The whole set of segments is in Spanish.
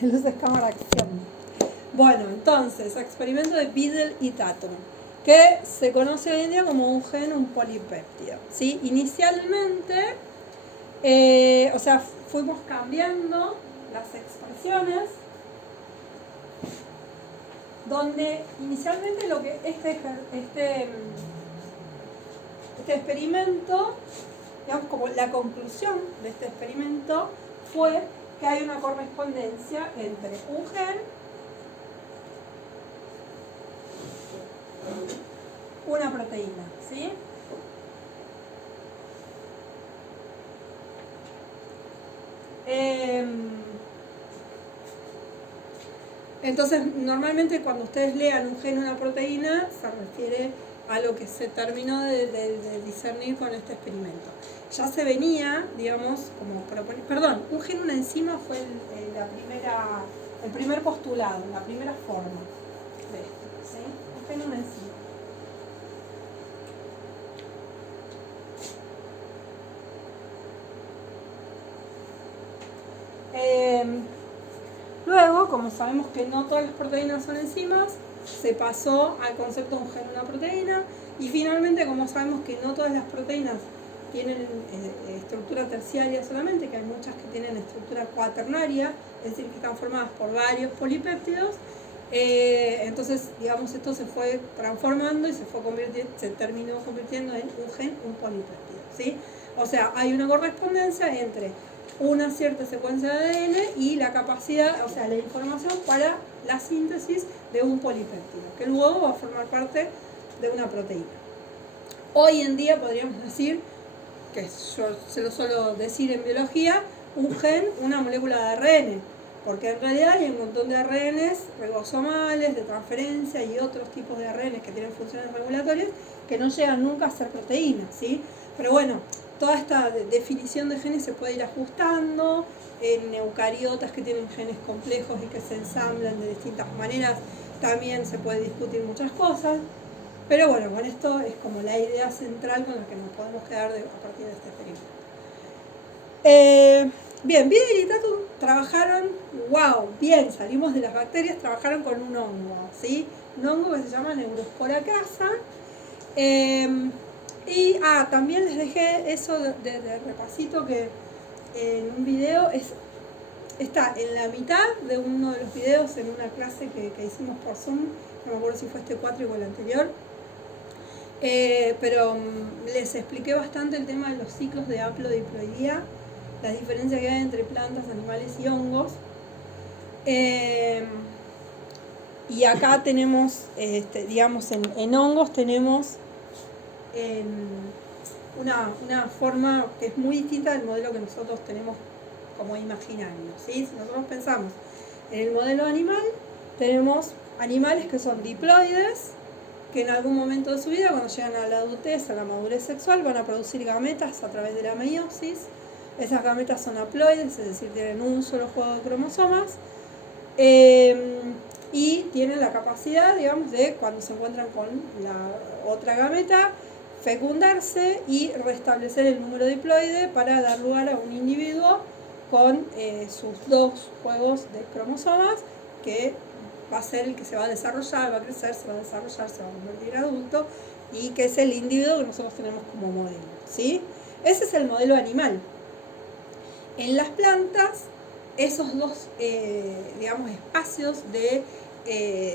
Luces, cámara, acción. Bueno, entonces, experimento de Biddle y Tatum, que se conoce hoy en día como un gen, un polipéptido. ¿Sí? Inicialmente, o sea, fuimos cambiando las expresiones, donde inicialmente lo que este experimento, digamos, como la conclusión de este experimento fue que hay una correspondencia entre un gen, una proteína, ¿sí? Entonces, normalmente cuando ustedes lean un gen o una proteína, se refiere a lo que se terminó de discernir con este experimento. Ya se venía, digamos, como proponer, perdón, un gen, una enzima fue el primer postulado, la primera forma de esto, ¿sí? Un gen, una enzima. Luego, como sabemos que no todas las proteínas son enzimas, se pasó al concepto de un gen, una proteína, y finalmente, como sabemos que no todas las proteínas tienen estructura terciaria solamente, que hay muchas que tienen estructura cuaternaria, es decir, que están formadas por varios polipéptidos, entonces, digamos, esto se fue transformando y se terminó convirtiendo en un gen, un polipéptido, ¿sí? O sea, hay una correspondencia entre una cierta secuencia de ADN y la capacidad, o sea, la información para la síntesis de un polipéptido, que luego va a formar parte de una proteína. Hoy en día podríamos decir, que yo se lo suelo decir en biología, un gen, una molécula de ARN, porque en realidad hay un montón de ARNs ribosomales, de transferencia y otros tipos de ARNs que tienen funciones regulatorias que no llegan nunca a ser proteínas, ¿sí? Pero bueno, toda esta definición de genes se puede ir ajustando. En eucariotas que tienen genes complejos y que se ensamblan de distintas maneras también se puede discutir muchas cosas. Pero bueno, con esto es como la idea central con la que nos podemos quedar a partir de este experimento. Bien, Biddle y Tatum trabajaron, wow, bien, salimos de las bacterias, trabajaron con un hongo, ¿sí? Un hongo que se llama Neurospora crassa. Y también les dejé eso de repasito, que en un video está en la mitad de uno de los videos en una clase que hicimos por Zoom, no me acuerdo si fue este 4 o el anterior, pero les expliqué bastante el tema de los ciclos de haplodiploidía, las diferencias que hay entre plantas, animales y hongos. Y acá tenemos, digamos, en hongos tenemos una forma que es muy distinta del modelo que nosotros tenemos como imaginario, ¿sí? Si nosotros pensamos en el modelo animal, tenemos animales que son diploides, que en algún momento de su vida, cuando llegan a la adultez, a la madurez sexual, van a producir gametas a través de la meiosis. Esas gametas son haploides, es decir, tienen un solo juego de cromosomas, y tienen la capacidad, digamos, de cuando se encuentran con la otra gameta, fecundarse y restablecer el número diploide para dar lugar a un individuo con sus dos juegos de cromosomas, que va a ser el que se va a desarrollar, va a crecer, se va a desarrollar, se va a convertir en adulto, y que es el individuo que nosotros tenemos como modelo, ¿sí? Ese es el modelo animal. En las plantas, esos dos, digamos, espacios de,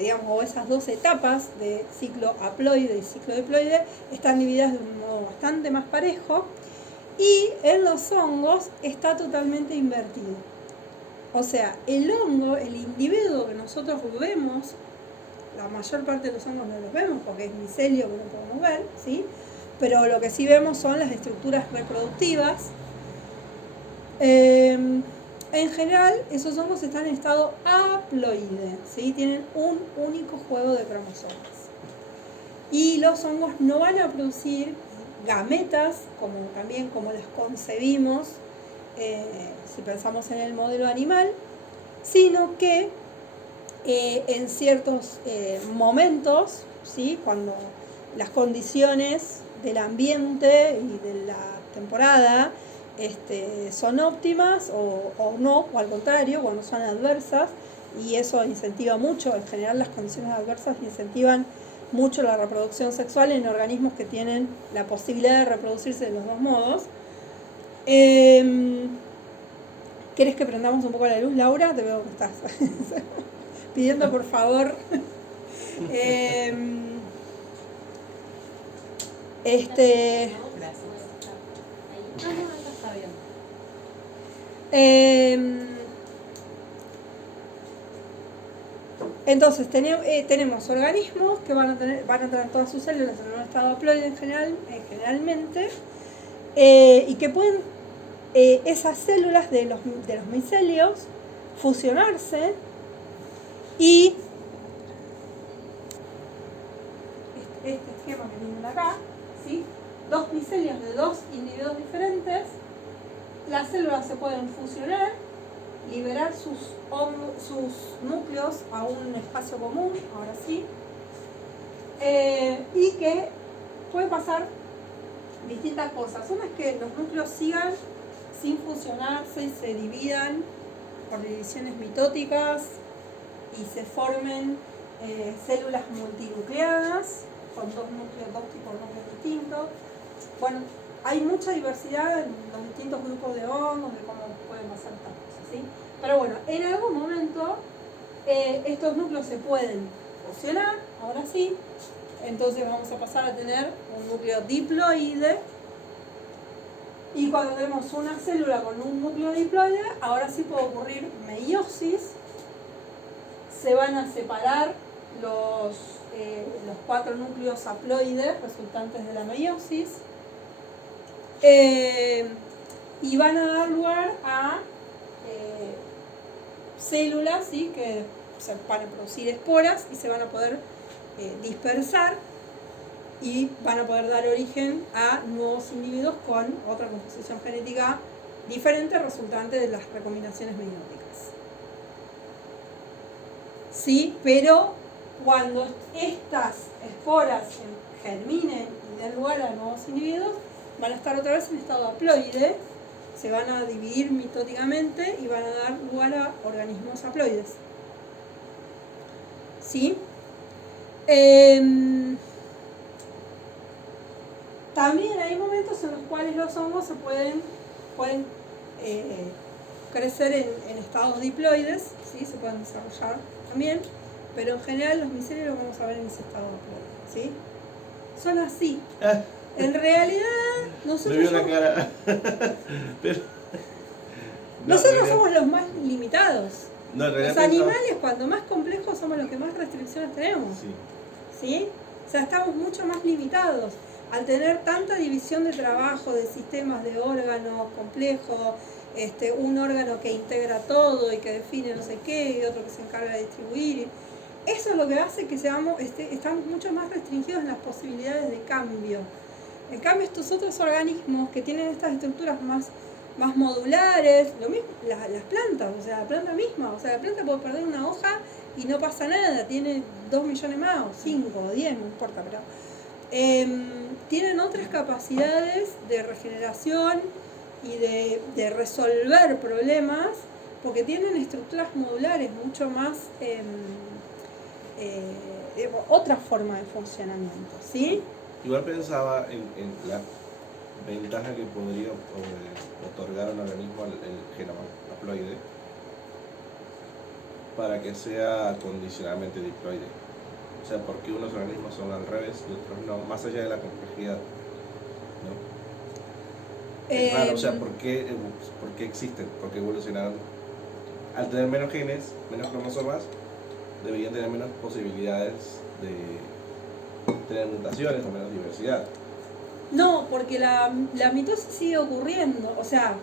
digamos, o esas dos etapas de ciclo haploide y ciclo diploide están divididas de un modo bastante más parejo, y en los hongos está totalmente invertido. O sea, el hongo, el individuo que nosotros vemos, la mayor parte de los hongos no los vemos porque es micelio que no podemos ver, ¿sí? Pero lo que sí vemos son las estructuras reproductivas. En general, esos hongos están en estado haploide, ¿sí? Tienen un único juego de cromosomas. Y los hongos no van a producir gametas, también como las concebimos, si pensamos en el modelo animal, sino que en ciertos momentos, ¿sí? Cuando las condiciones del ambiente y de la temporada son óptimas o no, o al contrario, cuando son adversas, y eso incentiva mucho, en general las condiciones adversas incentivan mucho la reproducción sexual en organismos que tienen la posibilidad de reproducirse de los dos modos. ¿Querés que prendamos un poco la luz, Laura? Te veo que estás pidiendo por favor. Entonces tenemos organismos que van a tener todas sus células en un estado haploide generalmente, y que pueden esas células de los micelios fusionarse y este esquema que viene de acá, ¿sí? Dos micelios de dos individuos diferentes, las células se pueden fusionar, liberar sus núcleos a un espacio común, ahora sí, y que puede pasar distintas cosas. Una es que los núcleos sigan sin fusionarse y se dividan por divisiones mitóticas y se formen células multinucleadas con dos tipos de núcleos distintos. Bueno, hay mucha diversidad en los distintos grupos de hongos de cómo pueden pasar estas cosas, ¿sí? Pero bueno, en algún momento estos núcleos se pueden fusionar, ahora sí. Entonces vamos a pasar a tener un núcleo diploide. Y cuando tenemos una célula con un núcleo diploide, ahora sí puede ocurrir meiosis. Se van a separar los 4 núcleos haploides resultantes de la meiosis. Y van a dar lugar a células, ¿sí? Que se van a producir esporas y se van a poder dispersar y van a poder dar origen a nuevos individuos con otra composición genética diferente resultante de las recombinaciones meióticas. ¿Sí? Pero cuando estas esporas germinen y den lugar a nuevos individuos, van a estar otra vez en estado haploide, se van a dividir mitóticamente y van a dar lugar a organismos haploides. ¿Sí? También hay momentos en los cuales los hongos se pueden crecer en estados diploides, ¿sí? Se pueden desarrollar también, pero en general los micelios los vamos a ver en ese estado diploide, ¿sí? Son así. En realidad, nosotros somos los más limitados. No, los animales, cuanto más complejos, somos los que más restricciones tenemos. Sí. ¿Sí? O sea, estamos mucho más limitados. Al tener tanta división de trabajo, de sistemas, de órganos complejos, un órgano que integra todo y que define no sé qué, y otro que se encarga de distribuir. Eso es lo que hace que estamos mucho más restringidos en las posibilidades de cambio. En cambio, estos otros organismos que tienen estas estructuras más modulares, lo mismo, las plantas, o sea, la planta misma, o sea, la planta puede perder una hoja y no pasa nada, tiene 2 millones más, o 5, o 10, no importa, pero tienen otras capacidades de regeneración y de resolver problemas, porque tienen estructuras modulares mucho más, otra forma de funcionamiento, ¿sí? Igual pensaba en la ventaja que podría otorgar a un organismo el genoma haploide para que sea condicionalmente diploide. O sea, porque unos organismos son al revés y otros no, más allá de la complejidad, ¿no? Es raro, o sea, ¿por qué existen? Porque evolucionaron. Al tener menos genes, menos cromosomas, deberían tener menos posibilidades de tener mutaciones o menos diversidad. No, porque la mitosis sigue ocurriendo. O sea,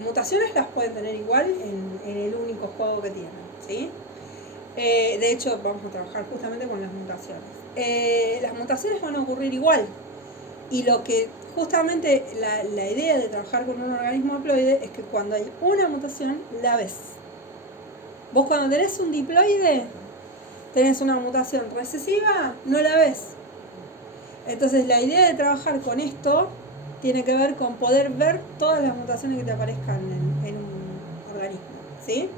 mutaciones las pueden tener igual en el único juego que tienen, ¿sí? De hecho, vamos a trabajar justamente con las mutaciones. Las mutaciones van a ocurrir igual. Y lo que justamente la idea de trabajar con un organismo haploide es que cuando hay una mutación, la ves. Vos cuando tenés un diploide, tenés una mutación recesiva, no la ves. Entonces la idea de trabajar con esto tiene que ver con poder ver todas las mutaciones que te aparezcan en un organismo, ¿sí?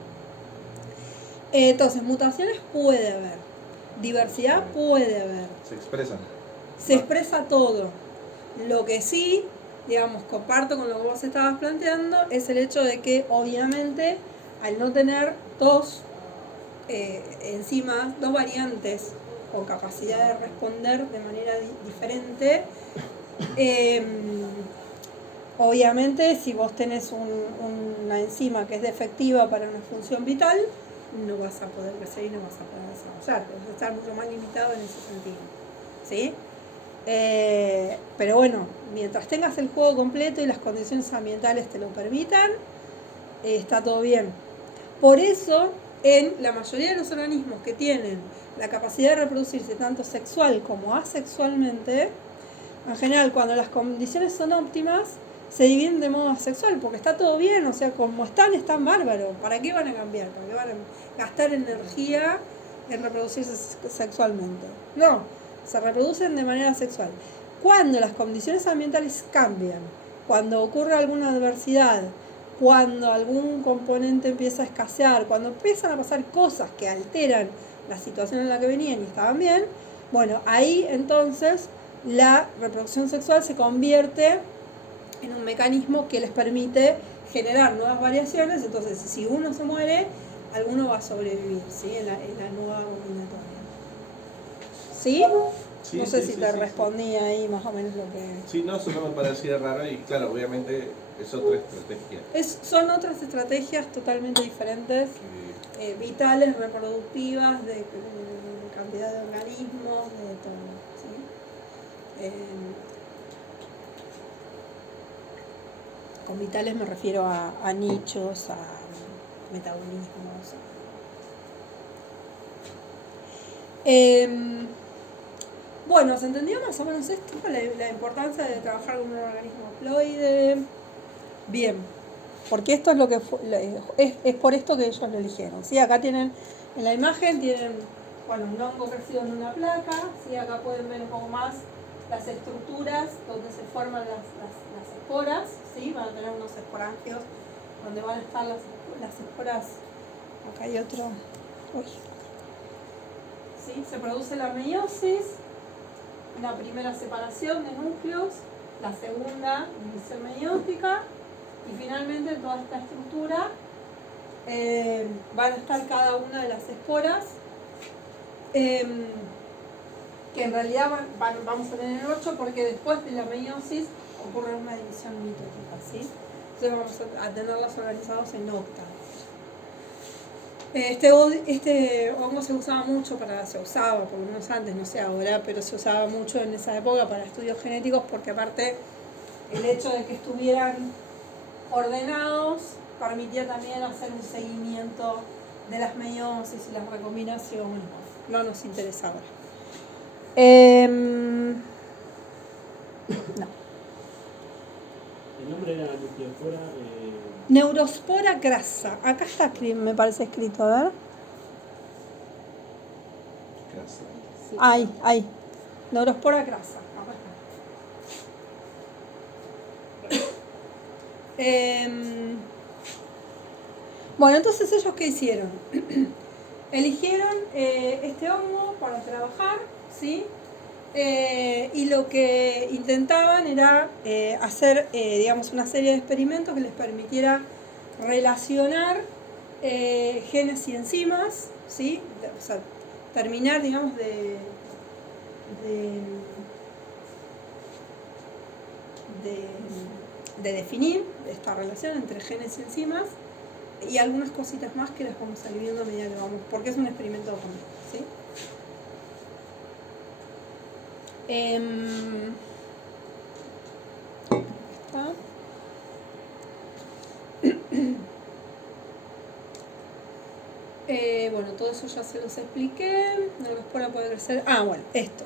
Entonces, mutaciones puede haber, diversidad puede haber. Se expresan. Se expresa todo. Lo que sí, digamos, comparto con lo que vos estabas planteando, es el hecho de que obviamente al no tener dos enzimas, dos variantes con capacidad de responder de manera diferente, obviamente si vos tenés una enzima que es defectiva para una función vital, no vas a poder crecer y no vas a poder desarrollar, vas a estar mucho más limitado en ese sentido, ¿sí? Pero bueno, mientras tengas el juego completo y las condiciones ambientales te lo permitan, está todo bien. Por eso, en la mayoría de los organismos que tienen la capacidad de reproducirse tanto sexual como asexualmente, en general cuando las condiciones son óptimas, se dividen de modo asexual, porque está todo bien, o sea, como están bárbaros. ¿Para qué van a cambiar? ¿Para qué van a gastar energía en reproducirse sexualmente? No, se reproducen de manera sexual. Cuando las condiciones ambientales cambian, cuando ocurre alguna adversidad, cuando algún componente empieza a escasear, cuando empiezan a pasar cosas que alteran la situación en la que venían y estaban bien, bueno, ahí entonces la reproducción sexual se convierte en un mecanismo que les permite generar nuevas variaciones. Entonces, si uno se muere, alguno va a sobrevivir, ¿sí? en la nueva combinatoria. ¿Sí? Sí, no sé sí, si sí, te sí, respondí ahí más o menos lo que... Sí, no, eso no me parecía raro y claro, obviamente es otra estrategia. Son otras estrategias totalmente diferentes, vitales, reproductivas, de cantidad de organismos, de todo, ¿sí? Con vitales me refiero a nichos, a metabolismos. Bueno, ¿se entendió más o menos esto? La importancia de trabajar con un organismo haploide. Bien, porque esto es lo que es por esto que ellos lo eligieron. ¿Sí? Acá tienen, en la imagen tienen, bueno, un hongo crecido en una placa. ¿Sí? Acá pueden ver un poco más las estructuras donde se forman las esporas. ¿Sí? Van a tener unos esporangios donde van a estar las esporas. Acá hay otro. Uy. ¿Sí? Se produce la meiosis, una primera separación de núcleos, la segunda división meiótica, y finalmente en toda esta estructura van a estar cada una de las esporas, que en realidad vamos a tener 8 porque después de la meiosis ocurre una división mitótica, ¿sí? Entonces vamos a tenerlas organizadas en octavos. Este hongo se usaba por lo menos antes, no sé ahora, pero se usaba mucho en esa época para estudios genéticos, porque aparte el hecho de que estuvieran ordenados permitía también hacer un seguimiento de las meiosis y las recombinaciones. No nos interesa ahora. No. El nombre era Nucleospora. Neurospora crassa. Acá está, me parece escrito, a ver. Sí. Ahí. Neurospora crassa. Bueno, entonces ellos ¿qué hicieron? Eligieron este hongo para trabajar, ¿sí? Y lo que intentaban era hacer, digamos, una serie de experimentos que les permitiera relacionar genes y enzimas, ¿sí? O sea, terminar, digamos, de definir esta relación entre genes y enzimas, y algunas cositas más que las vamos a ir viendo a medida que vamos, porque es un experimento complejo, ¿sí? Está. Bueno, todo eso ya se los expliqué. Neurospora puede crecer. Bueno, esto.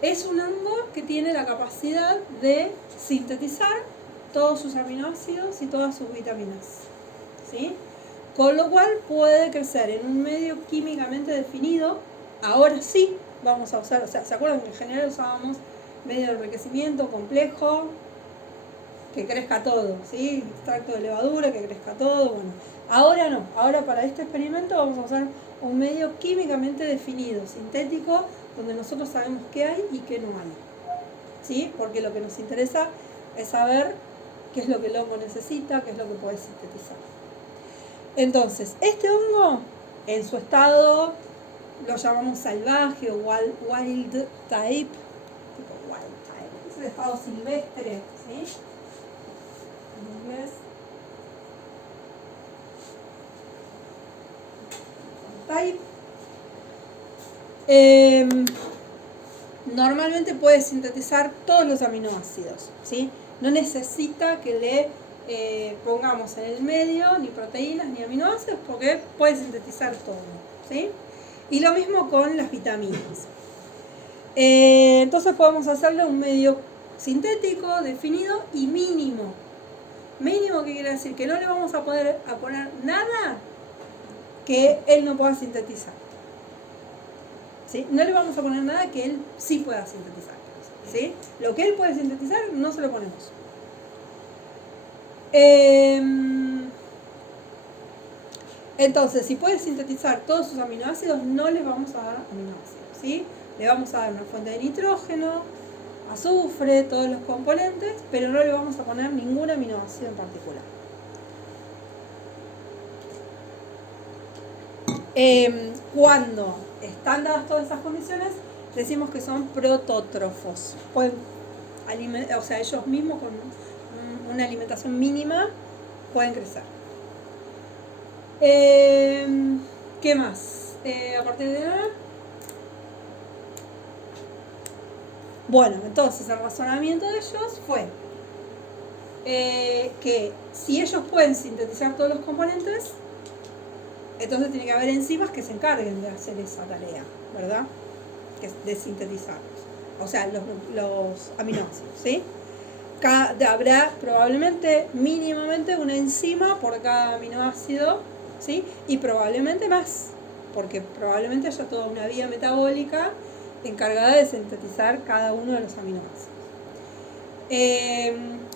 Es un hongo que tiene la capacidad de sintetizar todos sus aminoácidos y todas sus vitaminas, ¿sí? Con lo cual puede crecer en un medio químicamente definido. Ahora sí vamos a usar, o sea, ¿se acuerdan que en general usábamos medio de enriquecimiento complejo, que crezca todo, ¿sí? Extracto de levadura, que crezca todo, bueno. Ahora no, ahora para este experimento vamos a usar un medio químicamente definido, sintético, donde nosotros sabemos qué hay y qué no hay, ¿sí? Porque lo que nos interesa es saber qué es lo que el hongo necesita, qué es lo que puede sintetizar. Entonces, este hongo, en su estado, lo llamamos salvaje o wild type, tipo wild type, es el estado silvestre, ¿sí? En inglés. Type. Normalmente puede sintetizar todos los aminoácidos, ¿sí? No necesita que le pongamos en el medio ni proteínas ni aminoácidos porque puede sintetizar todo, ¿sí? Y lo mismo con las vitaminas. Entonces podemos hacerle un medio sintético, definido y mínimo. Mínimo, ¿qué quiere decir? Que no le vamos a poner nada que él no pueda sintetizar, ¿sí? No le vamos a poner nada que él sí pueda sintetizar, ¿sí? Lo que él puede sintetizar no se lo ponemos. Entonces, si puede sintetizar todos sus aminoácidos, no les vamos a dar aminoácidos, ¿sí? Le vamos a dar una fuente de nitrógeno, azufre, todos los componentes, pero no le vamos a poner ningún aminoácido en particular. Cuando están dadas todas esas condiciones, decimos que son protótrofos. Pueden ellos mismos con una alimentación mínima pueden crecer. ¿Qué más? A partir de ahora. Bueno, entonces el razonamiento de ellos fue que si ellos pueden sintetizar todos los componentes, entonces tiene que haber enzimas que se encarguen de hacer esa tarea, ¿verdad? De sintetizarlos. O sea, los aminoácidos, ¿sí? Habrá probablemente, mínimamente, una enzima por cada aminoácido, ¿sí? Y probablemente más, porque probablemente haya toda una vía metabólica encargada de sintetizar cada uno de los aminoácidos.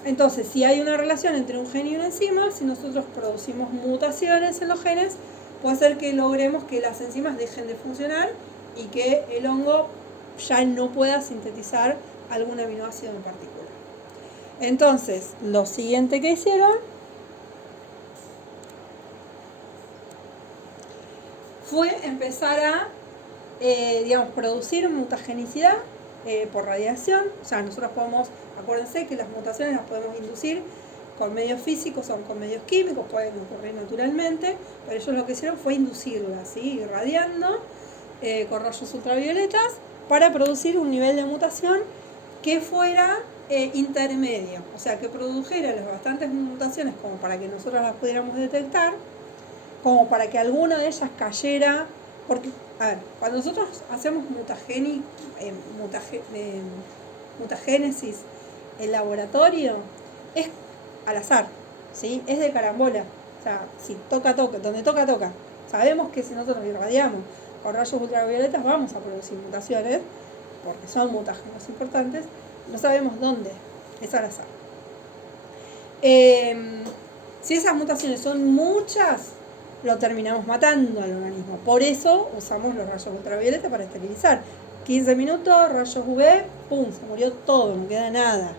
Entonces, si hay una relación entre un gen y una enzima, si nosotros producimos mutaciones en los genes, puede ser que logremos que las enzimas dejen de funcionar y que el hongo ya no pueda sintetizar algún aminoácido en particular. Entonces, lo siguiente que hicieron fue empezar a producir mutagenicidad por radiación. O sea, nosotros podemos, acuérdense que las mutaciones las podemos inducir con medios físicos o con medios químicos, pueden ocurrir naturalmente, pero ellos lo que hicieron fue inducirlas, ¿sí? Irradiando con rayos ultravioletas para producir un nivel de mutación que fuera intermedio, o sea, que produjera las bastantes mutaciones como para que nosotros las pudiéramos detectar, como para que alguna de ellas cayera, porque, a ver, cuando nosotros hacemos mutagénesis en laboratorio, es al azar, ¿sí? Es de carambola, o sea, si toca, donde toca. Sabemos que si nosotros irradiamos con rayos ultravioletas vamos a producir mutaciones, porque son mutágenos importantes, no sabemos dónde, es al azar. Si esas mutaciones son muchas, lo terminamos matando al organismo. Por eso usamos los rayos ultravioletas para esterilizar. 15 minutos, rayos UV, ¡pum!, se murió todo, no queda nada.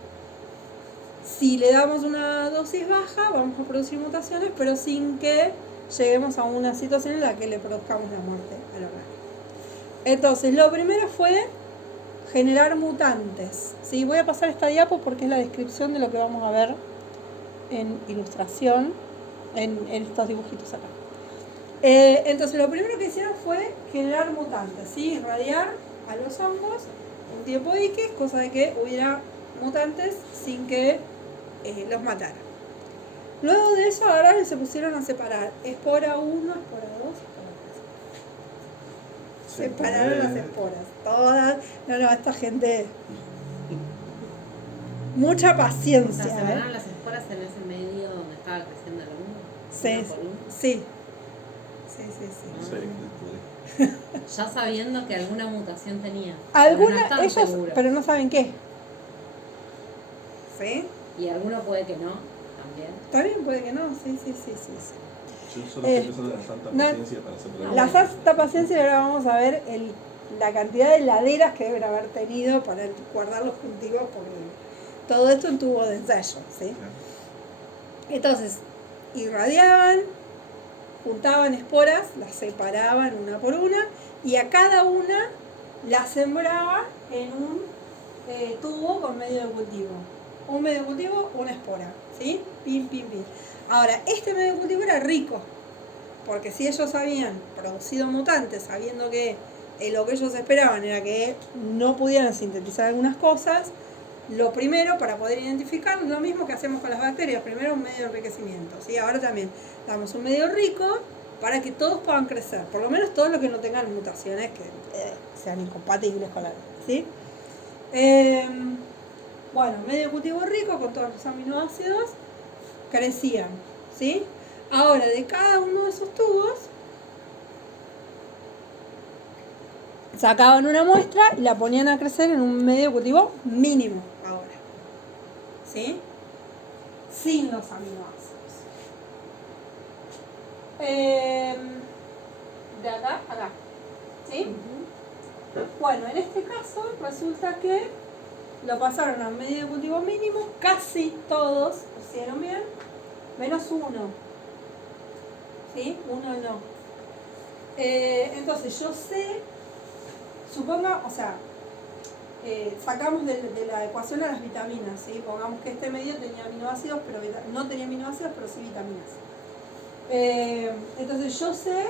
Si le damos una dosis baja, vamos a producir mutaciones, pero sin que lleguemos a una situación en la que le produzcamos la muerte al organismo. Entonces, lo primero fue generar mutantes, ¿sí? Voy a pasar esta diapo porque es la descripción de lo que vamos a ver en ilustración, en estos dibujitos acá. Entonces, lo primero que hicieron fue generar mutantes, ¿sí? Irradiar a los hongos un tiempo X, cosa de que hubiera mutantes sin que los matara. Luego de eso, ahora se pusieron a separar espora 1, espora 2, separaron las esporas, todas. No, esta gente, mucha paciencia. O sea, separaron las esporas en ese medio donde estaba creciendo el hongo. Sí. Ya sabiendo que alguna mutación tenía. Alguna, ellos, pero no saben qué. ¿Sí? Y alguno puede que no, también. También puede que no, sí. Yo solo estoy pensando en la santa paciencia para hacer preguntas. La santa paciencia, y ahora vamos a ver la cantidad de heladeras que deben haber tenido para guardar los cultivos, porque todo esto en tubo de ensayo, ¿sí? Entonces, irradiaban, juntaban esporas, las separaban una por una, y a cada una la sembraba en un tubo con medio de cultivo. Un medio de cultivo, una espora, ¿sí? Pim. Ahora, este medio de cultivo era rico, porque si ellos habían producido mutantes sabiendo que lo que ellos esperaban era que no pudieran sintetizar algunas cosas, lo primero para poder identificar, lo mismo que hacemos con las bacterias, primero un medio de enriquecimiento, ¿sí? Ahora también damos un medio rico para que todos puedan crecer, por lo menos todos los que no tengan mutaciones que sean incompatibles con la vida, ¿sí? Bueno, medio cultivo rico con todos los aminoácidos crecían, ¿sí? Ahora, de cada uno de esos tubos sacaban una muestra y la ponían a crecer en un medio cultivo mínimo ahora, ¿sí? Sin los aminoácidos. De acá a acá, ¿sí? Bueno, en este caso resulta que lo pasaron a un medio de cultivo mínimo, casi todos lo hicieron bien, menos uno, ¿sí? Uno no. Entonces yo sé, suponga, o sea, sacamos de la ecuación a las vitaminas, ¿sí? Pongamos que este medio tenía aminoácidos, pero no tenía aminoácidos, pero sí vitaminas. Entonces yo sé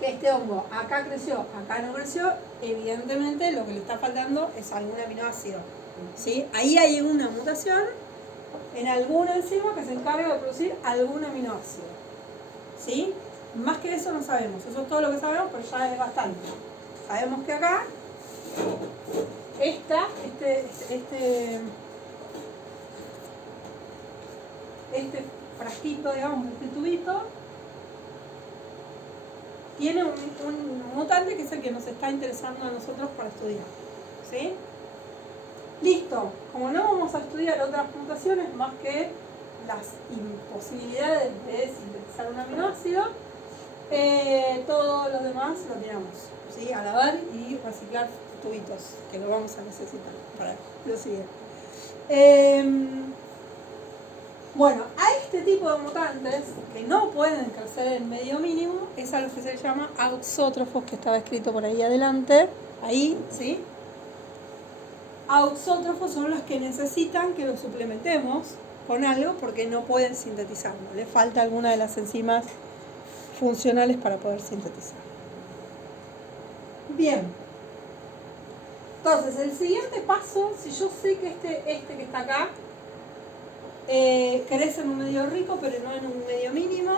que este hongo acá creció, acá no creció, evidentemente lo que le está faltando es algún aminoácido, ¿sí? Ahí hay una mutación en alguna enzima que se encarga de producir algún aminoácido, ¿sí? Más que eso no sabemos, eso es todo lo que sabemos, pero ya es bastante. Sabemos que acá este frasquito, digamos, este tubito, tiene un mutante que es el que nos está interesando a nosotros para estudiar, ¿sí? Listo, como no vamos a estudiar otras mutaciones más que las imposibilidades de sintetizar un aminoácido, todos los demás lo tiramos, ¿sí? A lavar y reciclar tubitos, que lo vamos a necesitar para lo siguiente. Bueno, a este tipo de mutantes que no pueden crecer en medio mínimo es a lo que se le llama auxótrofos, que estaba escrito por ahí adelante, ahí, ¿sí? Auxótrofos son los que necesitan que los suplementemos con algo porque no pueden sintetizarlo, le falta alguna de las enzimas funcionales para poder sintetizar. Bien. Entonces, el siguiente paso, si yo sé que este que está acá crece en un medio rico, pero no en un medio mínimo,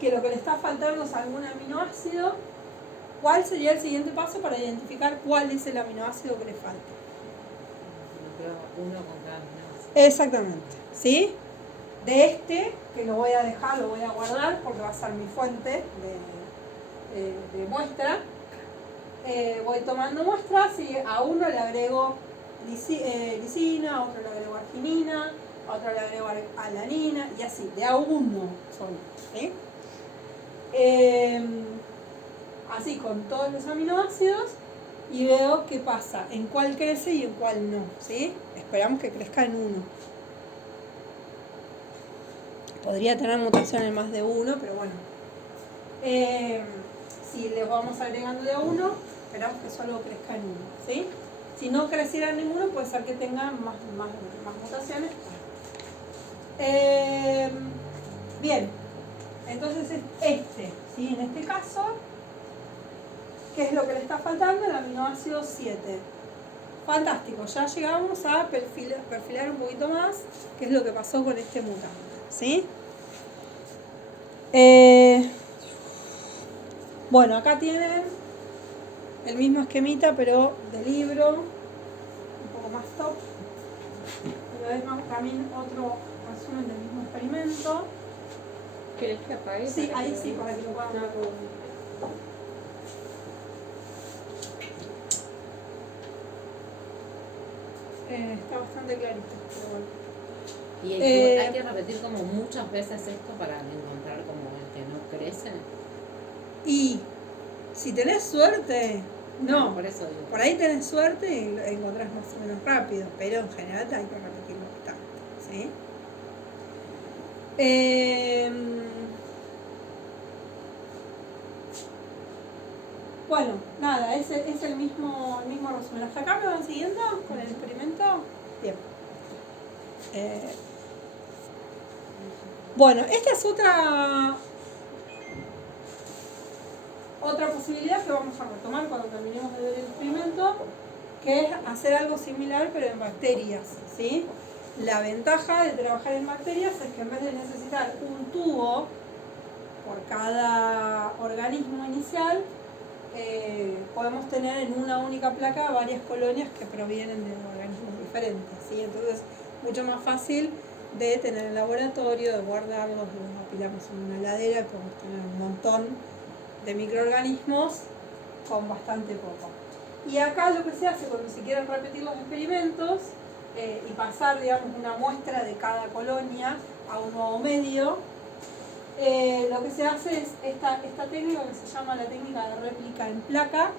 que lo que le está faltando es algún aminoácido, ¿cuál sería el siguiente paso para identificar cuál es el aminoácido que le falta? Uno con cada aminoácido. Exactamente, ¿sí? De este, que lo voy a dejar, lo voy a guardar porque va a ser mi fuente de muestra. Voy tomando muestras y a uno le agrego lisina, a otro le agrego arginina, a otro le agrego alanina y así, de a uno solo, ¿sí? Así con todos los aminoácidos y veo qué pasa, en cuál crece y en cuál no, ¿sí? Esperamos que crezca en uno. Podría tener mutación en más de uno, pero bueno. Si les vamos agregando de a uno, esperamos que solo crezca en uno, ¿sí? Si no creciera en ninguno, puede ser que tenga más mutaciones. Bien, entonces es este, ¿sí? En este caso, ¿qué es lo que le está faltando? El aminoácido 7. Fantástico, ya llegamos a perfilar un poquito más qué es lo que pasó con este mutante, ¿sí? Bueno, acá tienen el mismo esquemita, pero de libro, un poco más top. Pero es también otro resumen del mismo experimento. ¿Querés que apague? Sí, ahí sí, para que lo puedan ver. está bastante clarito, pero bueno. Y hay que repetir como muchas veces esto para encontrar como el que no crece. Y si tenés suerte, no. Por eso digo. Por ahí tenés suerte y lo encontrás más o menos rápido, pero en general hay que repetirlo bastante, ¿sí? Bueno, nada, es el mismo resumen. ¿Hasta acá me van siguiendo con el experimento? Bien. Bueno, esta es otra posibilidad que vamos a retomar cuando terminemos de ver el experimento, que es hacer algo similar pero en bacterias, ¿sí? La ventaja de trabajar en bacterias es que en vez de necesitar un tubo por cada organismo inicial, podemos tener en una única placa varias colonias que provienen de organismos diferentes, ¿sí? Entonces, mucho más fácil de tener en el laboratorio, de guardarlos, los apilamos en una heladera y podemos tener un montón de microorganismos con bastante poco. Y acá lo que se hace cuando se quieren repetir los experimentos y pasar, digamos, una muestra de cada colonia a un nuevo medio, lo que se hace es esta técnica que se llama la técnica de réplica en placa,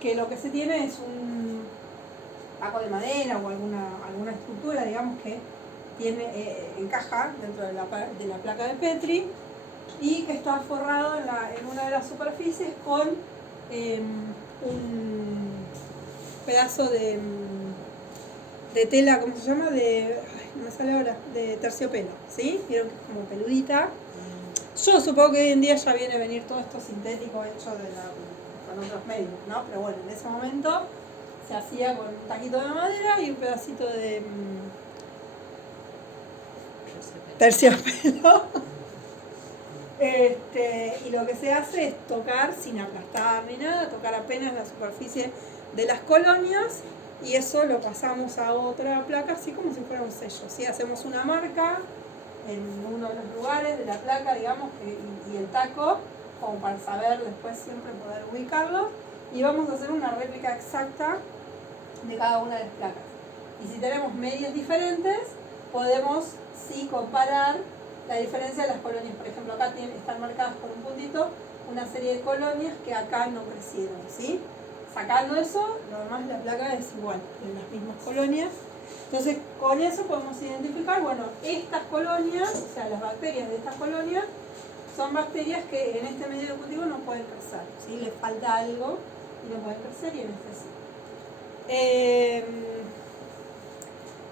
que lo que se tiene es un paco de madera o alguna estructura, digamos, que encaja dentro de la placa de Petri y que está forrado en una de las superficies con un pedazo de tela, ¿cómo se llama? No me sale ahora, de terciopelo, ¿sí? Vieron que es como peludita. Yo supongo que hoy en día ya viene a venir todo esto sintético hecho con otros medios, ¿no? Pero bueno, en ese momento se hacía con un taquito de madera y un pedacito de terciopelo. Y lo que se hace es tocar sin aplastar ni nada, tocar apenas la superficie de las colonias y eso lo pasamos a otra placa así como si fuera un sello, ¿sí? Hacemos una marca en uno de los lugares de la placa, digamos, y el taco, como para saber después siempre poder ubicarlo, y vamos a hacer una réplica exacta de cada una de las placas. Y si tenemos medios diferentes, podemos sí comparar la diferencia de las colonias. Por ejemplo, acá están marcadas por un puntito una serie de colonias que acá no crecieron, ¿sí? Sacando eso, lo demás la placa es igual, en las mismas colonias. Entonces, con eso podemos identificar, bueno, estas colonias, o sea, las bacterias de estas colonias, son bacterias que en este medio de cultivo no pueden crecer, ¿sí? Les falta algo y no pueden crecer y en este sí.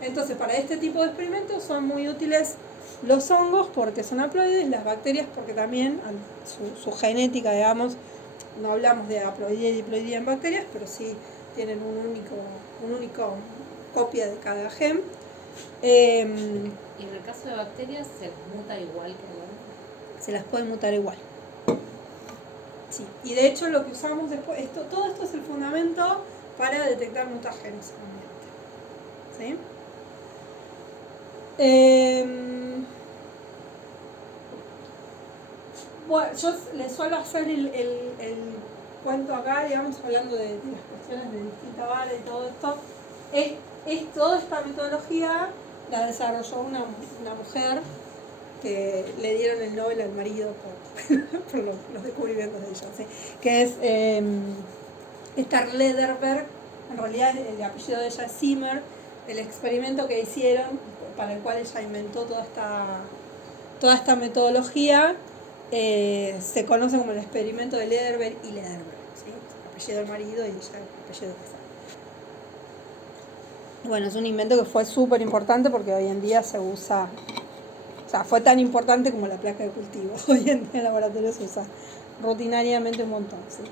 Entonces, para este tipo de experimentos son muy útiles los hongos porque son haploides, las bacterias porque también su genética, digamos, no hablamos de haploidía y diploidía en bacterias, pero sí tienen un único copia de cada gen. Y en el caso de bacterias, ¿se muta igual que el hongo? Se las puede mutar igual. Sí. Y de hecho lo que usamos después, todo esto es el fundamento para detectar mutágenos. ¿Sí? Bueno, yo les suelo hacer el cuento acá, digamos, hablando de las cuestiones de distinta vara y todo esto. Toda esta metodología la desarrolló una mujer que le dieron el Nobel al marido por los descubrimientos de ella, ¿sí? Que es Esther Lederberg. En realidad el apellido de ella es Zimmer. El experimento que hicieron, para el cual ella inventó toda esta metodología, se conoce como el experimento de Lederberg y Lederberg, ¿sí? El apellido del marido y ella el apellido casado. Bueno, es un invento que fue súper importante porque hoy en día se usa, o sea, fue tan importante como la placa de cultivo. Hoy en día en laboratorio se usa rutinariamente un montón, ¿sí?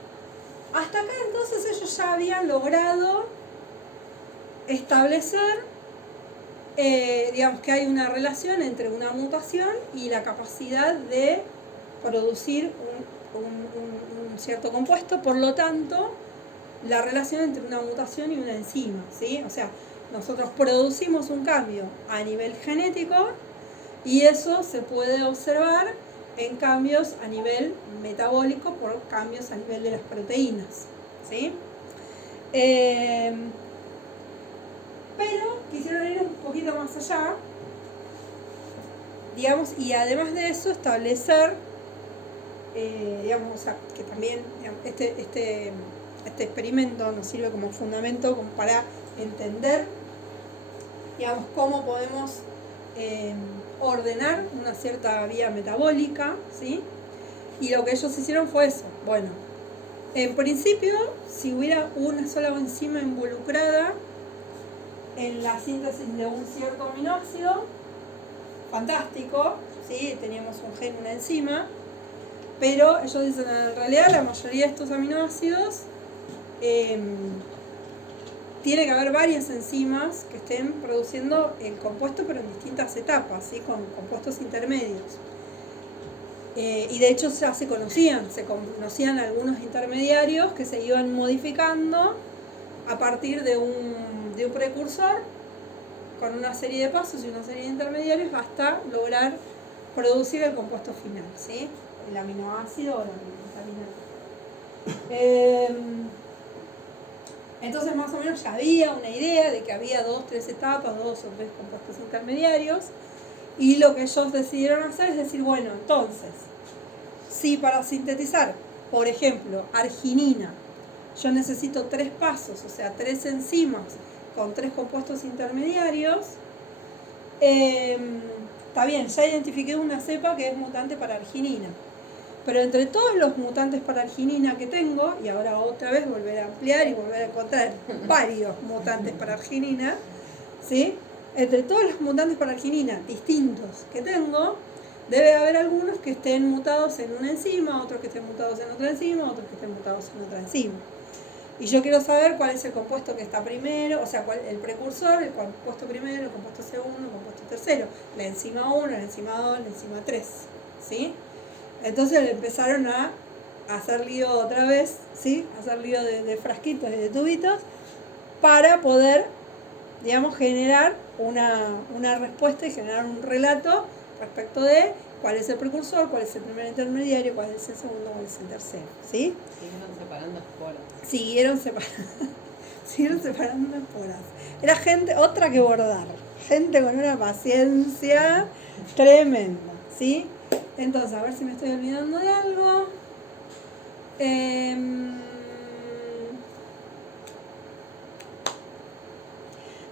Hasta acá entonces ellos ya habían logrado establecer, digamos, que hay una relación entre una mutación y la capacidad de producir un cierto compuesto, por lo tanto, la relación entre una mutación y una enzima, ¿sí? O sea, nosotros producimos un cambio a nivel genético y eso se puede observar en cambios a nivel metabólico por cambios a nivel de las proteínas, ¿sí? Pero quisieron ir un poquito más allá, digamos, y además de eso establecer, digamos, o sea, que también digamos, este experimento nos sirve como fundamento como para entender, digamos, cómo podemos ordenar una cierta vía metabólica, ¿sí? Y lo que ellos hicieron fue eso. Bueno, en principio, si hubiera una sola enzima involucrada en la síntesis de un cierto aminoácido, fantástico, ¿sí? Teníamos un gen, una enzima, pero ellos dicen, en realidad la mayoría de estos aminoácidos tiene que haber varias enzimas que estén produciendo el compuesto, pero en distintas etapas, ¿sí? Con compuestos intermedios. Y de hecho ya se conocían algunos intermediarios que se iban modificando a partir de un precursor con una serie de pasos y una serie de intermediarios hasta lograr producir el compuesto final, ¿sí? El aminoácido o la vitamina. Entonces más o menos ya había una idea de que había 2, 3 etapas, 2 o 3 compuestos intermediarios, y lo que ellos decidieron hacer es decir, bueno, entonces, si para sintetizar, por ejemplo, arginina, yo necesito 3 pasos, o sea, 3 enzimas con 3 compuestos intermediarios, está bien, ya identifiqué una cepa que es mutante para arginina. Pero entre todos los mutantes para arginina que tengo, y ahora otra vez volver a ampliar y volver a encontrar varios mutantes para arginina, ¿sí? Entre todos los mutantes para arginina distintos que tengo, debe haber algunos que estén mutados en una enzima, otros que estén mutados en otra enzima, otros que estén mutados en otra enzima. Y yo quiero saber cuál es el compuesto que está primero, o sea, el precursor, el compuesto primero, el compuesto segundo, el compuesto tercero, la enzima 1, la enzima 2, la enzima 3, ¿sí? Entonces le empezaron a hacer lío otra vez, ¿sí? A hacer lío de frasquitos y de tubitos para poder, digamos, generar una respuesta y generar un relato respecto de cuál es el precursor, cuál es el primer intermediario, cuál es el segundo, cuál es el tercero, ¿sí? Siguieron separando esporas. Era gente, otra que bordar, gente con una paciencia tremenda, ¿sí? Entonces, a ver si me estoy olvidando de algo.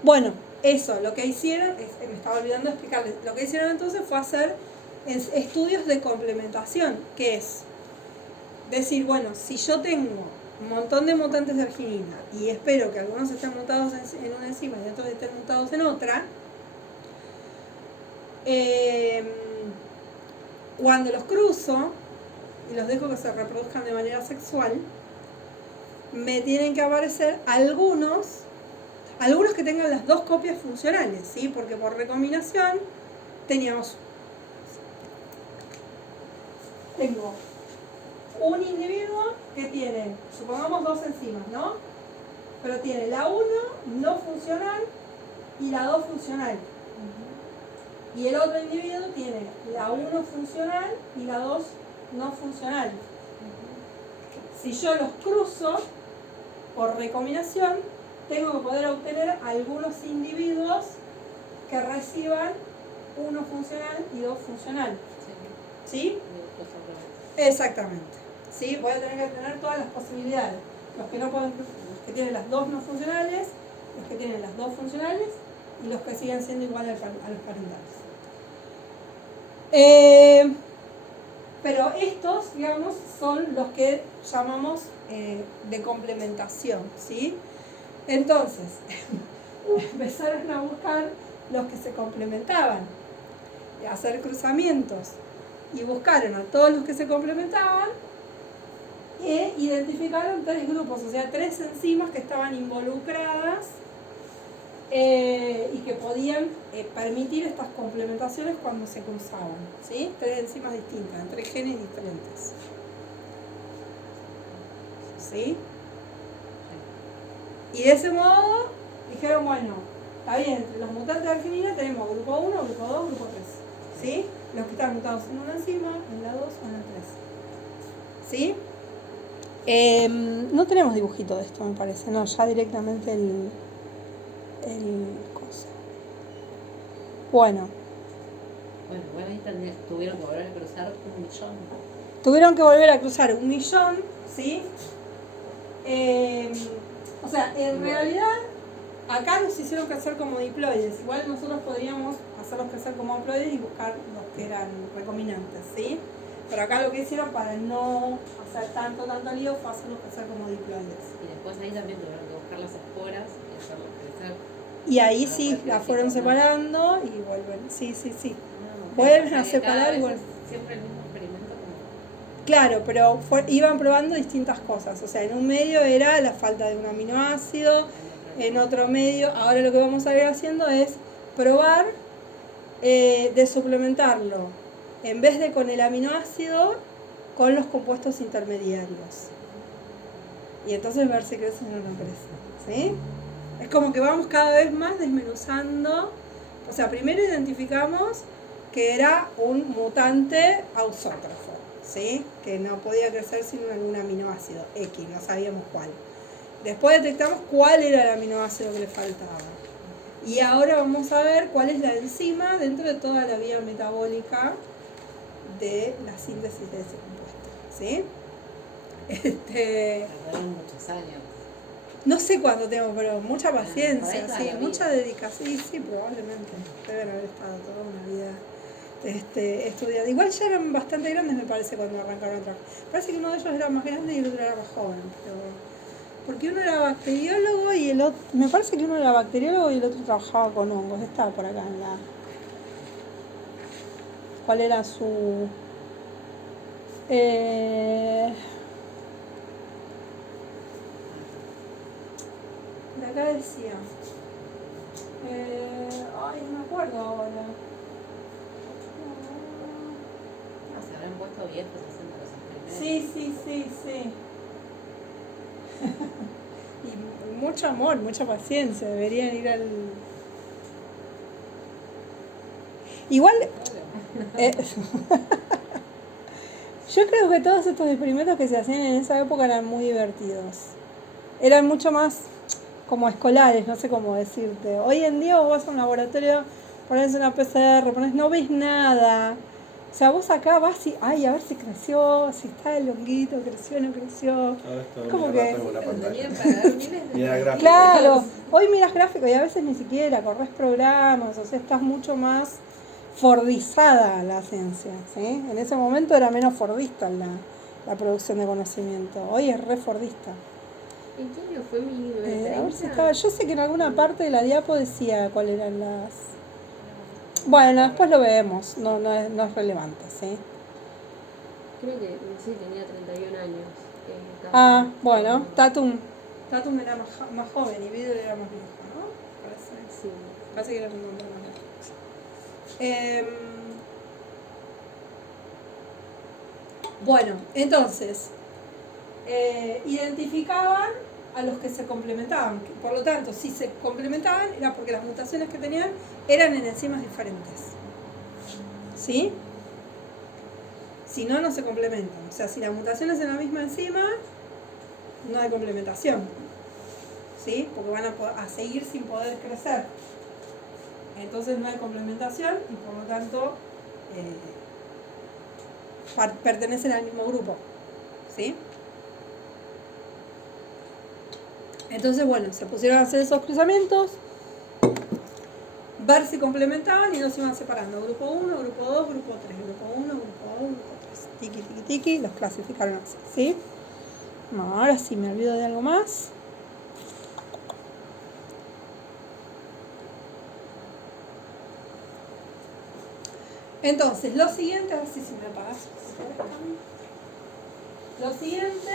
Bueno, eso, lo que hicieron, me estaba olvidando de explicarles, lo que hicieron entonces fue hacer estudios de complementación, que es decir, bueno, si yo tengo un montón de mutantes de arginina y espero que algunos estén mutados en una enzima y otros estén mutados en otra, cuando los cruzo y los dejo que se reproduzcan de manera sexual, me tienen que aparecer algunos que tengan las 2 copias funcionales, ¿sí? Porque por recombinación tengo un individuo que tiene, supongamos 2 enzimas, ¿no? Pero tiene la 1 no funcional y la 2 funcional. Y el otro individuo tiene la 1 funcional y la 2 no funcional. Si yo los cruzo por recombinación, tengo que poder obtener algunos individuos que reciban 1 funcional y 2 funcional. ¿Sí? Exactamente. ¿Sí? Voy a tener que tener todas las posibilidades. Los que tienen las 2 no funcionales, los que tienen las 2 funcionales y los que siguen siendo iguales a los parentales. Pero estos, digamos, son los que llamamos de complementación, ¿sí? Entonces, empezaron a buscar los que se complementaban, a hacer cruzamientos, y buscaron a todos los que se complementaban e identificaron 3 grupos, o sea, 3 enzimas que estaban involucradas y que podían permitir estas complementaciones cuando se cruzaban, ¿sí? 3 enzimas distintas, en 3 genes diferentes. ¿Sí? Y de ese modo dijeron, bueno, está bien, entre los mutantes de arginina tenemos grupo 1, grupo 2, grupo 3. ¿Sí? Los que están mutados en una enzima, en la 2 o en la 3. ¿Sí? No tenemos dibujito de esto, me parece, no, ya directamente el coso. Bueno. Bueno, ahí tuvieron que volver a cruzar 1 millón. Tuvieron que volver a cruzar 1 millón, ¿sí? O sea, en realidad, acá los hicieron crecer como diploides. Igual nosotros podríamos hacerlos crecer como haploides y buscar los que eran recombinantes, ¿sí? Pero acá lo que hicieron para no hacer tanto lío fue hacerlos crecer como diploides. Y después ahí también tuvieron que buscar las esporas y hacerlos crecer. Y ahí sí, las fueron separando y vuelven. Sí. No, Vuelven a separar y vuelven. Siempre el mismo experimento como... Claro, pero iban probando distintas cosas. O sea, en un medio era la falta de un aminoácido, en otro medio, ahora lo que vamos a ir haciendo es probar de suplementarlo, en vez de con el aminoácido, con los compuestos intermediarios. Y entonces ver si crecen o no crecen, ¿sí? Es como que vamos cada vez más desmenuzando. O sea, primero identificamos que era un mutante ausótrofo, ¿sí? Que no podía crecer sin algún aminoácido X, no sabíamos cuál. Después detectamos cuál era el aminoácido que le faltaba. Y ahora vamos a ver cuál es la enzima dentro de toda la vía metabólica de la síntesis de ese compuesto, ¿sí? Tardaron muchos años. No sé cuánto tiempo, pero mucha paciencia, toda sí, la mucha vida. dedicación, sí, probablemente. Deben haber estado toda una vida estudiando. Igual ya eran bastante grandes, me parece, cuando arrancaron a trabajar. Parece que uno de ellos era más grande y el otro era más joven, pero... Porque uno era bacteriólogo y el otro... Me parece que uno era bacteriólogo y el otro trabajaba con hongos. Estaba por acá en la... ¿Cuál era su...? De acá decía... ay, no me acuerdo ahora. No, se habrán puesto viejos haciendo los experimentos. Sí. Y mucho amor, mucha paciencia. Deberían ir al... Igual... yo creo que todos estos experimentos que se hacían en esa época eran muy divertidos. Eran mucho más como escolares, no sé cómo decirte. Hoy en día vos vas a un laboratorio, pones una PCR, no ves nada. O sea, vos acá vas y, ay, a ver si creció, si está el honguito, creció o no creció. Como que... Claro, hoy miras gráficos y a veces ni siquiera corres programas, o sea, estás mucho más fordizada la ciencia, ¿sí? En ese momento era menos fordista la producción de conocimiento, hoy es re fordista. ¿En qué año fue mi A ver si estaba, yo sé que en alguna parte de la diapo decía cuáles eran las... Bueno, después lo vemos, no es relevante, ¿sí? Creo que sí, tenía 31 años. Bueno, Tatum era más joven y Vidal era más viejo, ¿no? Parece. Sí. Parece que era un montón más viejo. Bueno, entonces, identificaban a los que se complementaban. Por lo tanto, si se complementaban era porque las mutaciones que tenían eran en enzimas diferentes. ¿Sí? Si no, no se complementan. O sea, si la mutación es en la misma enzima, no hay complementación. ¿Sí? Porque van a seguir sin poder crecer. Entonces no hay complementación y por lo tanto pertenecen al mismo grupo. ¿Sí? Entonces, bueno, se pusieron a hacer esos cruzamientos, ver si complementaban y los iban separando. Grupo 1, grupo 2, grupo 3, grupo 1, grupo 2, grupo 3. Tiki, los clasificaron así, ¿sí? No, ahora sí me olvido de algo más. Entonces, lo siguiente, a ver si me apagas. Lo siguiente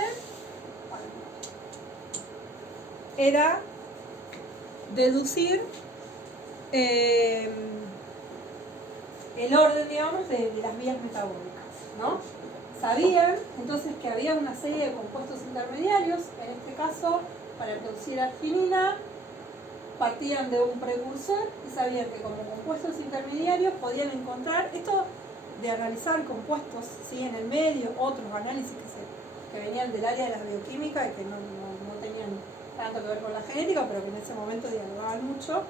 era deducir el orden, digamos, de las vías metabólicas, ¿no? Sabían entonces que había una serie de compuestos intermediarios, en este caso, para producir arginina, partían de un precursor y sabían que como compuestos intermediarios podían encontrar, esto de analizar compuestos, ¿sí? En el medio, otros análisis que venían del área de la bioquímica y que no tenían tanto que ver con la genética, pero que en ese momento dialogaban mucho,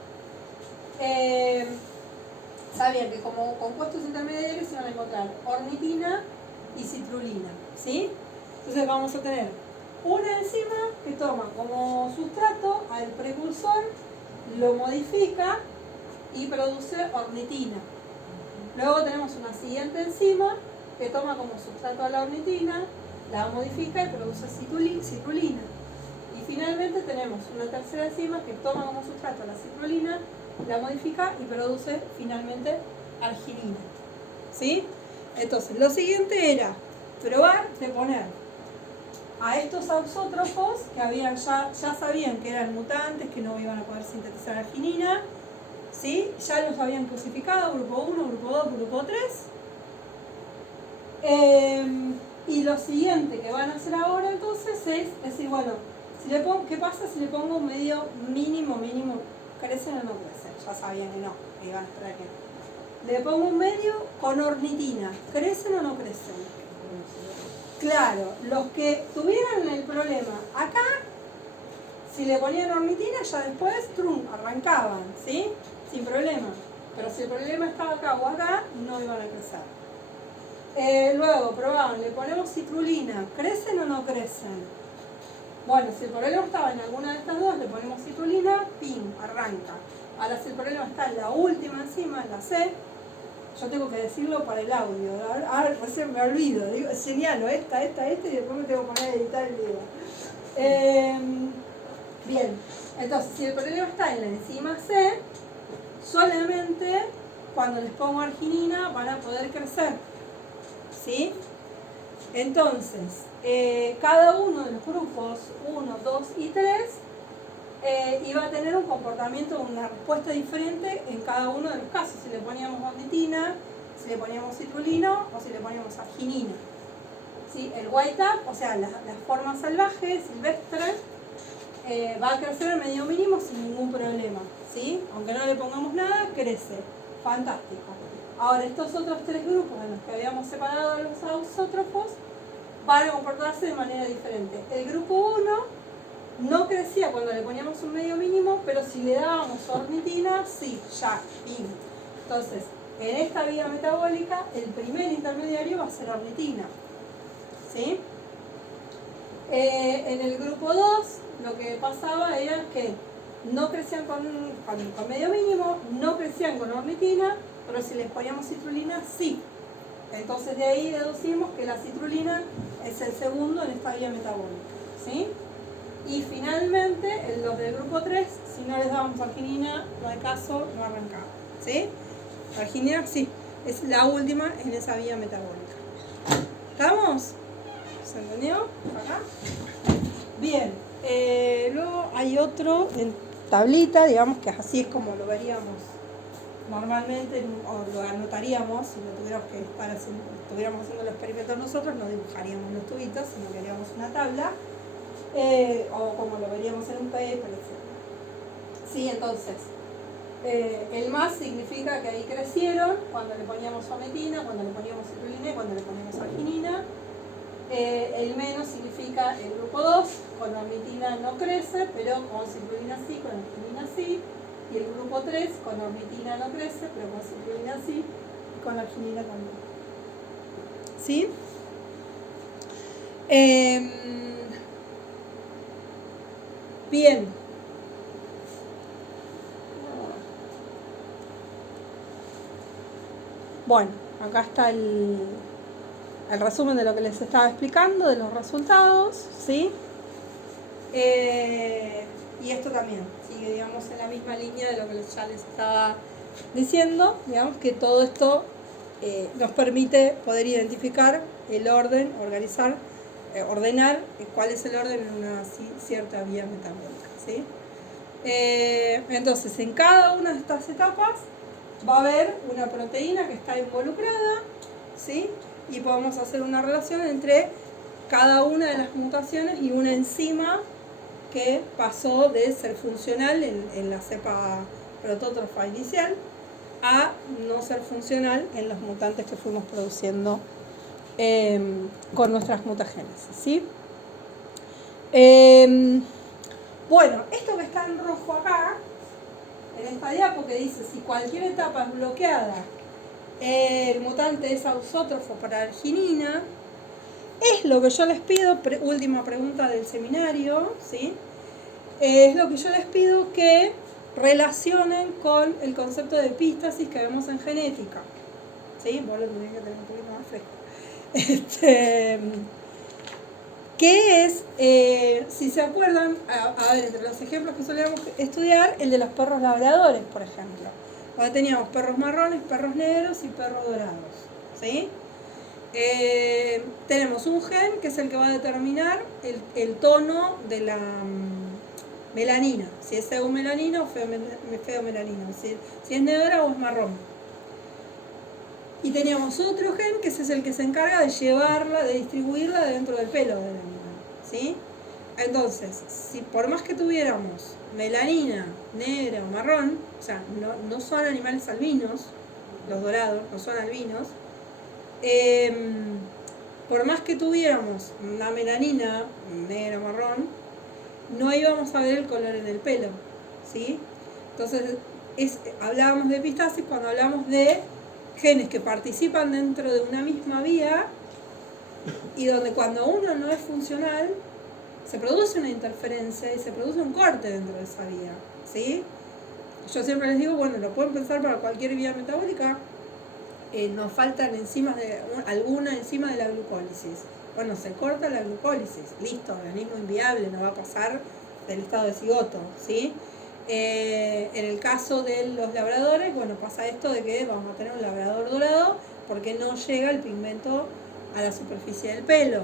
sabían que como compuestos intermediarios se iban a encontrar ornitina y citrulina, ¿sí? Entonces vamos a tener una enzima que toma como sustrato al precursor, lo modifica y produce ornitina. Luego tenemos una siguiente enzima que toma como sustrato a la ornitina, la modifica y produce citrulina. Y finalmente tenemos una tercera enzima que toma como sustrato a la citrulina, la modifica y produce finalmente arginina. ¿Sí? Entonces, lo siguiente era probar de poner a estos ausótrofos que habían ya sabían que eran mutantes, que no iban a poder sintetizar arginina, ¿sí? Ya los habían clasificado, grupo 1, grupo 2, grupo 3. Y lo siguiente que van a hacer ahora entonces es decir, bueno, ¿qué pasa si le pongo un medio mínimo? ¿Crecen o no crecen? Ya sabían que no, que iban a esperar que no. Le pongo un medio con ornitina, ¿crecen o no crecen? Claro, los que tuvieran el problema acá, si le ponían ornitina, ya después, arrancaban, ¿sí? Sin problema. Pero si el problema estaba acá o acá, no iban a crecer. Luego, probaban, le ponemos citrulina, ¿crecen o no crecen? Bueno, si el problema estaba en alguna de estas dos, le ponemos citrulina, ¡pim!, arranca. Ahora, si el problema está en la última enzima, en la C, yo tengo que decirlo para el audio. Ahora recién me olvido, digo, señalo esta, y después me tengo que poner a editar el video. Bien, entonces, si el problema está en la enzima C, solamente cuando les pongo arginina van a poder crecer. ¿Sí? Entonces, cada uno de los grupos 1, 2 y 3 iba a tener un comportamiento, una respuesta diferente en cada uno de los casos. Si le poníamos ornitina, si le poníamos citrulina o si le poníamos arginina. ¿Sí? El white up, o sea, la forma salvaje, silvestre, va a crecer al medio mínimo sin ningún problema. ¿Sí? Aunque no le pongamos nada, crece. Fantástico. Ahora, estos otros tres grupos en los que habíamos separado a los ausótrofos van a comportarse de manera diferente. El grupo 1 no crecía cuando le poníamos un medio mínimo, pero si le dábamos ornitina, sí, ya, fin. Entonces, en esta vía metabólica, el primer intermediario va a ser ornitina. ¿Sí? En el grupo 2, lo que pasaba era que no crecían con medio mínimo, no crecían con ornitina, pero si les poníamos citrulina, sí. Entonces de ahí deducimos que la citrulina es el segundo en esta vía metabólica. ¿Sí? Y finalmente, los del grupo 3, si no les dábamos arginina, no hay caso, no arrancaba. ¿Sí? La arginina, sí, es la última en esa vía metabólica. ¿Estamos? ¿Se entendió? ¿Acá? Bien. Luego hay otro en tablita, digamos que así es como lo veríamos normalmente, o lo anotaríamos si lo estuviéramos haciendo el experimento nosotros, no dibujaríamos los tubitos, sino que haríamos una tabla, o como lo veríamos en un paper, etc. Sí, entonces, el más significa que ahí crecieron cuando le poníamos ornitina, cuando le poníamos citrulina y cuando le poníamos arginina. El menos significa el grupo 2, con ornitina no crece, pero con citrulina sí, con arginina sí. Y el grupo 3, con ornitina no crece, pero con citrulina sí, y con arginina también. ¿Sí? Bien. Bueno, acá está el resumen de lo que les estaba explicando, de los resultados, ¿sí? Y esto también sigue, digamos, en la misma línea de lo que ya les estaba diciendo, digamos que todo esto nos permite poder identificar el orden, ordenar cuál es el orden en una cierta vía metabólica, ¿sí? Entonces, en cada una de estas etapas va a haber una proteína que está involucrada, ¿sí? Y podemos hacer una relación entre cada una de las mutaciones y una enzima que pasó de ser funcional en la cepa protótrofa inicial a no ser funcional en los mutantes que fuimos produciendo con nuestras mutagénesis, ¿sí? Bueno, esto que está en rojo acá, en esta diapo que dice, si cualquier etapa es bloqueada, el mutante es ausótrofo para arginina, es lo que yo les pido, última pregunta del seminario, ¿sí? Es lo que yo les pido que relacionen con el concepto de epístasis que vemos en genética. ¿Sí? Vos lo tenés que tener un poquito más fresco. ¿Qué es, si se acuerdan, a ver, entre los ejemplos que solíamos estudiar, el de los perros labradores, por ejemplo. Donde teníamos perros marrones, perros negros y perros dorados. ¿Sí? Tenemos un gen que es el que va a determinar el tono de la melanina, si es eumelanina o feomelanina, si es negra o es marrón. Y teníamos otro gen que ese es el que se encarga de llevarla, de distribuirla dentro del pelo del animal, ¿sí? Entonces, si por más que tuviéramos melanina, negra o marrón, o sea, no son animales albinos, los dorados no son albinos, por más que tuviéramos una melanina negra o marrón, no íbamos a ver el color en el pelo, ¿sí? Entonces, hablábamos de epistasis cuando hablamos de genes que participan dentro de una misma vía y donde cuando uno no es funcional, se produce una interferencia y se produce un corte dentro de esa vía, ¿sí? Yo siempre les digo, bueno, lo pueden pensar para cualquier vía metabólica, nos faltan enzimas alguna enzima de la glucólisis. Bueno, se corta la glucólisis, listo, organismo inviable, no va a pasar del estado de cigoto, ¿sí? En el caso de los labradores, bueno, pasa esto de que vamos a tener un labrador dorado porque no llega el pigmento a la superficie del pelo.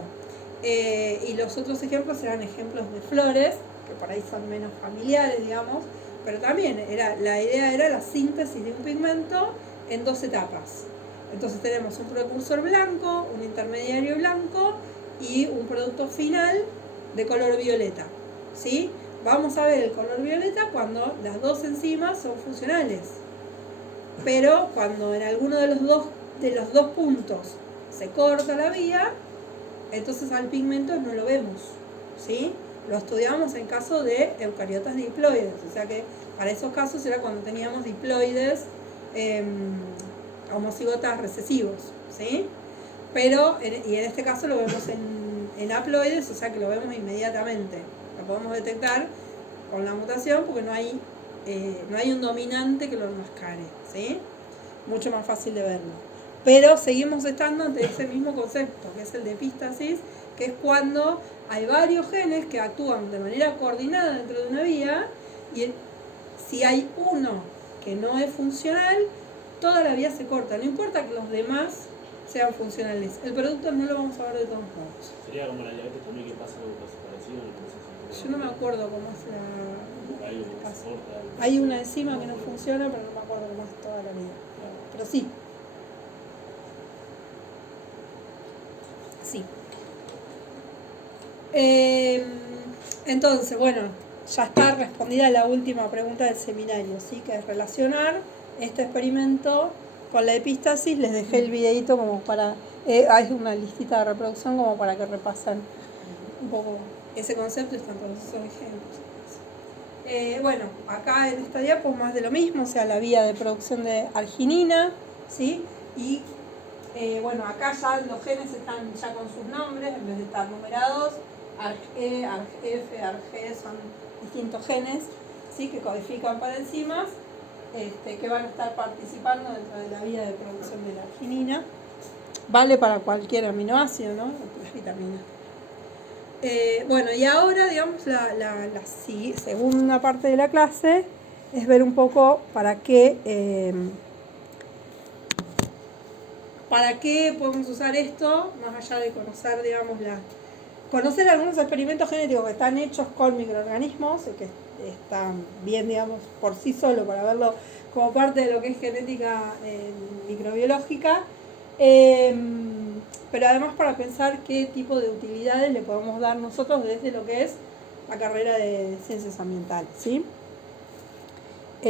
Y los otros ejemplos eran ejemplos de flores, que por ahí son menos familiares, digamos, pero también la idea era la síntesis de un pigmento en 2 etapas. Entonces tenemos un precursor blanco, un intermediario blanco y un producto final de color violeta, ¿sí? Vamos a ver el color violeta cuando las 2 enzimas son funcionales. Pero cuando en alguno de los dos puntos se corta la vía, entonces al pigmento no lo vemos, ¿sí? Lo estudiamos en caso de eucariotas diploides, o sea que para esos casos era cuando teníamos diploides homocigotas recesivos, ¿sí? Pero, y en este caso lo vemos en haploides, o sea que lo vemos inmediatamente. Lo podemos detectar con la mutación porque no hay un dominante que lo enmascare, ¿sí? Mucho más fácil de verlo. Pero seguimos estando ante ese mismo concepto, que es el de epístasis, que es cuando hay varios genes que actúan de manera coordinada dentro de una vía y si hay uno que no es funcional, toda la vía se corta. No importa que los demás sean funcionales. El producto no lo vamos a ver de todos modos. Sería como la diabetes también, que pasa algo parecido. Yo no me acuerdo cómo es la... Hay una enzima que no funciona, pero no me acuerdo cómo es toda la vida. Pero sí. Sí. Entonces, bueno, ya está respondida la última pregunta del seminario, ¿sí? Que es relacionar este experimento con la epístasis. Les dejé el videito como para... hay una listita de reproducción como para que repasen un poco ese concepto y están todos esos ejemplos. Bueno, acá en esta diapo más de lo mismo, o sea, la vía de producción de arginina, ¿sí? Y bueno, acá ya los genes están ya con sus nombres, en vez de estar numerados. ARG-E, ARG-F, ARG son distintos genes, ¿sí? Que codifican para enzimas, que van a estar participando dentro de la vía de producción de la arginina. Vale para cualquier aminoácido, ¿no? Las vitaminas. Bueno, y ahora, digamos, la segunda parte de la clase es ver un poco para qué podemos usar esto, más allá de conocer, digamos, conocer algunos experimentos genéticos que están hechos con microorganismos, que están bien, digamos, por sí solo para verlo como parte de lo que es genética microbiológica. Pero además para pensar qué tipo de utilidades le podemos dar nosotros desde lo que es la carrera de ciencias ambientales, ¿sí?